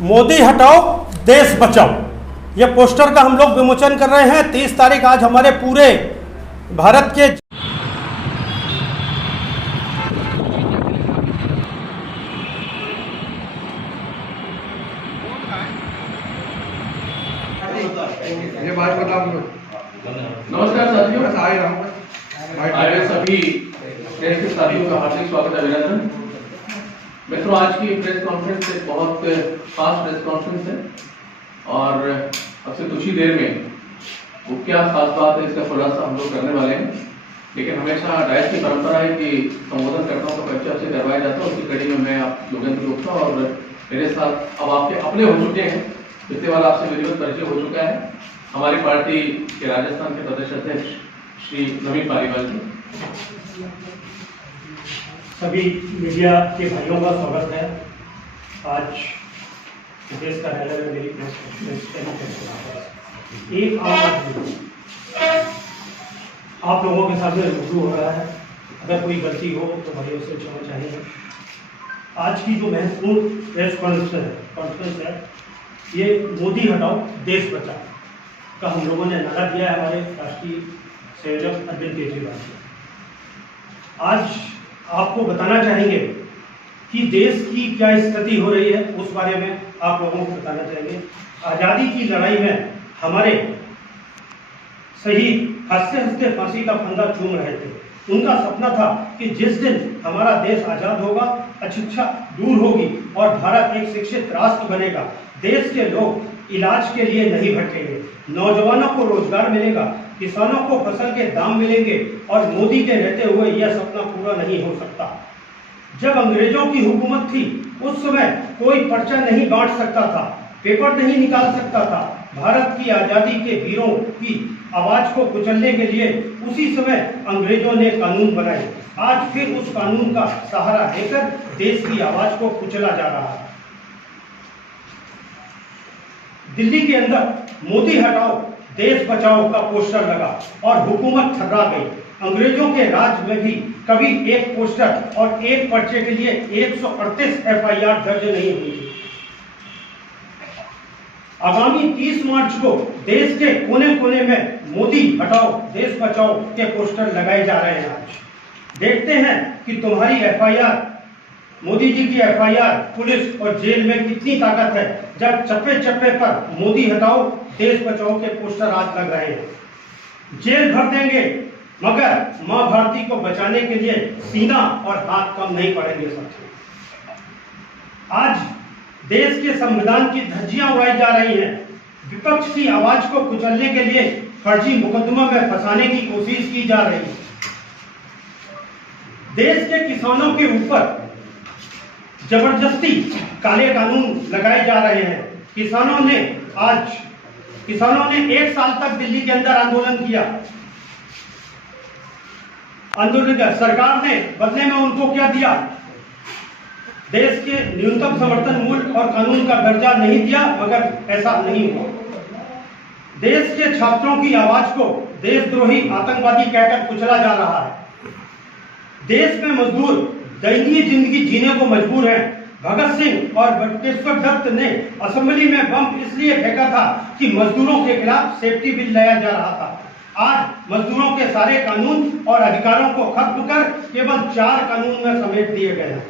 मोदी हटाओ देश बचाओ, ये पोस्टर का हम लोग विमोचन कर रहे हैं। 30 तारीख आज हमारे पूरे भारत के ये बात बताओ। नमस्कार साथियों, आए सभी प्रेस के साथियों का हार्दिक स्वागत अभिनंदन। मित्रों, आज की प्रेस कॉन्फ्रेंस एक बहुत खास प्रेस कॉन्फ्रेंस है और अब से कुछ ही देर में वो क्या खास बात है इसका खुलासा हम लोग करने वाले हैं। लेकिन हमेशा डायस की परंपरा है कि संबोधनकर्ताओं का परिचय आपसे करवाया जाता है। उसी कड़ी में मैं आप योगेंद्र गुप्ता और मेरे साथ अब आपके अपने हो चुके हैं, इसके बाद आपसे विधिवत परिचय हो चुका है हमारी पार्टी के राजस्थान के प्रदेश अध्यक्ष श्री नवीन पालीवाल जी। सभी मीडिया के भाइयों का स्वागत है। आज देश कार्यालय में मेरी प्रेस कॉन्फ्रेंस एक आम आप लोगों के सामने रूबरू हो रहा है। अगर कोई गलती हो तो भाइयों से क्षमा चाहिए। आज की जो महत्वपूर्ण प्रेस कॉन्फ्रेंस है ये मोदी हटाओ देश बचाओ का हम लोगों ने नारा दिया है हमारे राष्ट्रीय संयोजक अरविंद केजरीवाल जी। आज आपको बताना चाहेंगे कि देश की क्या स्थिति हो रही है, उस बारे में आप लोगों को बताना चाहेंगे। आज़ादी की लड़ाई में हमारे शहीद हंसते हंसते फांसी का फंदा चूम रहे थे। उनका सपना था कि जिस दिन हमारा देश आज़ाद होगा, अशिक्षा दूर होगी और भारत एक शिक्षित राष्ट्र बनेगा, देश के लोग इलाज के लिए नहीं भटकेंगे, नौजवानों को रोजगार मिलेगा, किसानों को फसल के दाम मिलेंगे और मोदी के रहते हुए यह सपना पूरा नहीं हो सकता। जब अंग्रेजों की हुकूमत थी उस समय कोई पर्चा नहीं बांट सकता था, पेपर नहीं निकाल सकता था। भारत की आज़ादी के वीरों की आवाज को कुचलने के लिए उसी समय अंग्रेजों ने कानून बनाए। आज फिर उस कानून का सहारा लेकर देश की आवाज को कुचला जा रहा है। दिल्ली के अंदर मोदी हटाओ देश बचाओ का पोस्टर लगा और हुकूमत थर्रा गई। अंग्रेजों के राज में भी कभी एक पोस्टर और एक पर्चे के लिए 138 FIR दर्ज नहीं हुई थी। आगामी 30 मार्च को देश के कोने कोने में मोदी हटाओ देश बचाओ के पोस्टर लगाए जा रहे हैं। आज देखते हैं कि तुम्हारी FIR, मोदी जी की FIR पुलिस और जेल में कितनी ताकत है, जब चप्पे चप्पे पर मोदी हटाओ देश बचाओ के पोस्टर आज लग रहे हैं। जेल भर देंगे मगर मां भारती को बचाने के लिए सीना और हाथ कम नहीं पड़ेंगे। साथियों, आज देश के संविधान की धज्जियां उड़ाई जा रही हैं। विपक्ष की आवाज को कुचलने के लिए फर्जी मुकदमा में फंसाने की कोशिश की जा रही है। देश के किसानों के ऊपर जबरदस्ती काले कानून लगाए जा रहे हैं। किसानों ने 1 साल तक दिल्ली के अंदर आंदोलन किया। सरकार ने बदले में उनको क्या दिया? देश के न्यूनतम समर्थन मूल्य और कानून का दर्जा नहीं दिया, मगर ऐसा नहीं हुआ। देश के छात्रों की आवाज को देशद्रोही आतंकवादी कहकर कुचला जा रहा है। देश में मजदूर दयनीय जिंदगी जीने को मजबूर हैं। भगत सिंह और बटुकेश्वर दत्त ने असेंबली में बम इसलिए फेंका था कि मजदूरों के खिलाफ सेफ्टी बिल लाया जा रहा था। आज मजदूरों के सारे कानून और अधिकारों को खत्म कर केवल 4 कानून में समेट दिए गए हैं।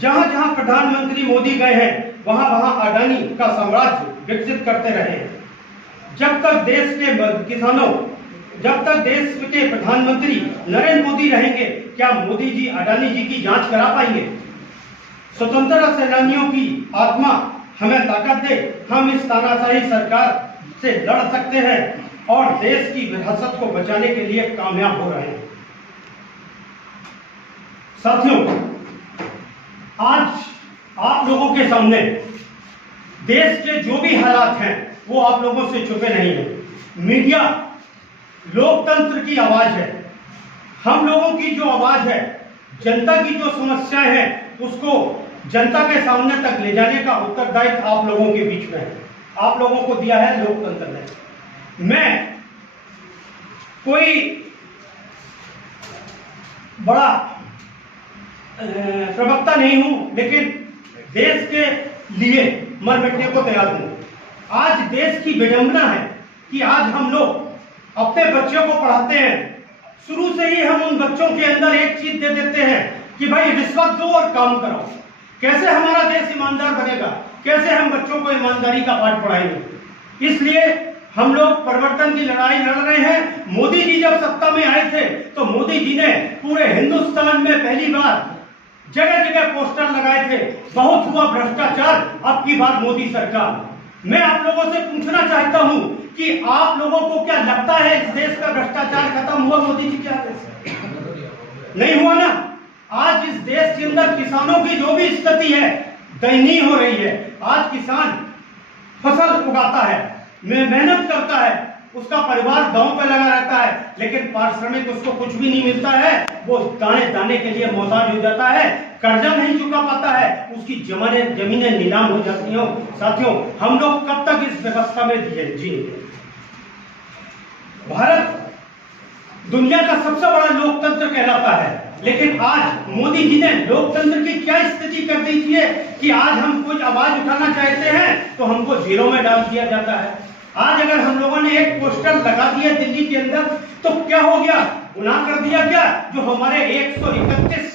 जहां जहां प्रधानमंत्री मोदी गए हैं वहां वहां अडानी का साम्राज्य विकसित करते रहे हैं। जब तक देश के प्रधानमंत्री नरेंद्र मोदी रहेंगे, क्या मोदी जी अडानी जी की जांच करा पाएंगे? स्वतंत्रता सेनानियों की आत्मा हमें ताकत दे, हम इस तानाशाही सरकार से लड़ सकते हैं और देश की विरासत को बचाने के लिए कामयाब हो रहे हैं। साथियों, आज आप लोगों के सामने देश के जो भी हालात हैं वो आप लोगों से छुपे नहीं हैं। मीडिया लोकतंत्र की आवाज है। हम लोगों की जो आवाज है, जनता की जो समस्याएं हैं, उसको जनता के सामने तक ले जाने का उत्तरदायित्व आप लोगों के बीच में है। आप लोगों को दिया है लोकतंत्र ने। मैं कोई बड़ा प्रवक्ता नहीं हूं, लेकिन देश के लिए मर मिटने को तैयार हूं। आज देश की विडंबना है कि आज हम लोग अपने बच्चों को पढ़ाते हैं, शुरू से ही हम उन बच्चों के अंदर एक चीज दे देते हैं कि भाई रिश्वत दो और काम कराओ। कैसे हमारा देश ईमानदार बनेगा, कैसे हम बच्चों को ईमानदारी का पाठ पढ़ाएंगे। इसलिए हम लोग परिवर्तन की लड़ाई लड़ रहे हैं। मोदी जी जब सत्ता में आए थे तो मोदी जी ने पूरे हिंदुस्तान में पहली बार जगह जगह पोस्टर लगाए थे, बहुत हुआ भ्रष्टाचार, अब की बात मोदी सरकार। मैं आप लोगों से पूछना चाहता हूं कि आप लोगों को क्या लगता है इस देश का भ्रष्टाचार खत्म हुआ मोदी जी के आने से? नहीं हुआ ना। आज इस देश के अंदर किसानों की जो भी स्थिति है दयनीय हो रही है। आज किसान फसल उगाता है, मेहनत करता है, उसका परिवार दांव पे लगा रहता है, लेकिन पारिश्रमिक उसको कुछ भी नहीं मिलता है। वो दाने दाने के लिए मोहताज हो जाता है, कर्जा नहीं चुका पाता है, उसकी जमीनें नीलाम हो जाती हैं। साथियों, हम लोग कब तक इस व्यवस्था में जिएंगे? भारत दुनिया का सबसे बड़ा लोकतंत्र कहलाता है, लेकिन आज मोदी जी ने लोकतंत्र की क्या स्थिति कर दी है कि आज हम कुछ आवाज उठाना चाहते हैं तो हमको जेलों में डाल दिया जाता है। आज अगर हम लोगों ने एक पोस्टर लगा दिया दिल्ली के अंदर तो क्या हो गया? गुनाह कर दिया क्या? जो हमारे 131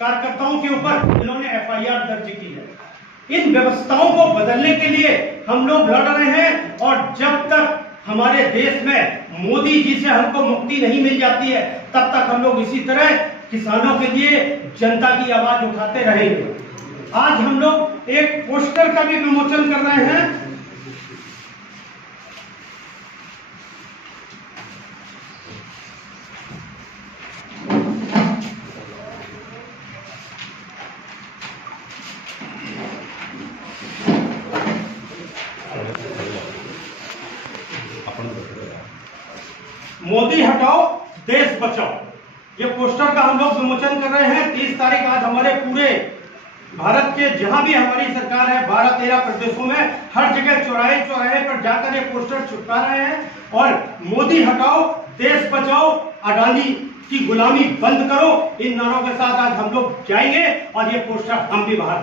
कार्यकर्ताओं के ऊपर इन्होंने FIR दर्ज की है। इन व्यवस्थाओं को बदलने के लिए हम लोग लड़ रहे हैं, और जब तक हमारे देश में मोदी जी से हमको मुक्ति नहीं मिल जाती है तब तक हम लोग इसी तरह किसानों के लिए जनता की आवाज उठाते रहेंगे। आज हम लोग एक पोस्टर का भी विमोचन कर रहे हैं। मोदी हटाओ देश बचाओ, ये पोस्टर का हम लोग विमोचन कर रहे हैं। 30 तारीख आज हमारे पूरे भारत के जहां भी हमारी सरकार है 12-13 प्रदेशों में हर जगह चौराहे चौराहे पर जाकर ये पोस्टर चिपका रहे हैं। और मोदी हटाओ देश बचाओ, अडानी की गुलामी बंद करो, इन नारों के साथ आज हम लोग जाएंगे और ये पोस्टर हम भी बाहर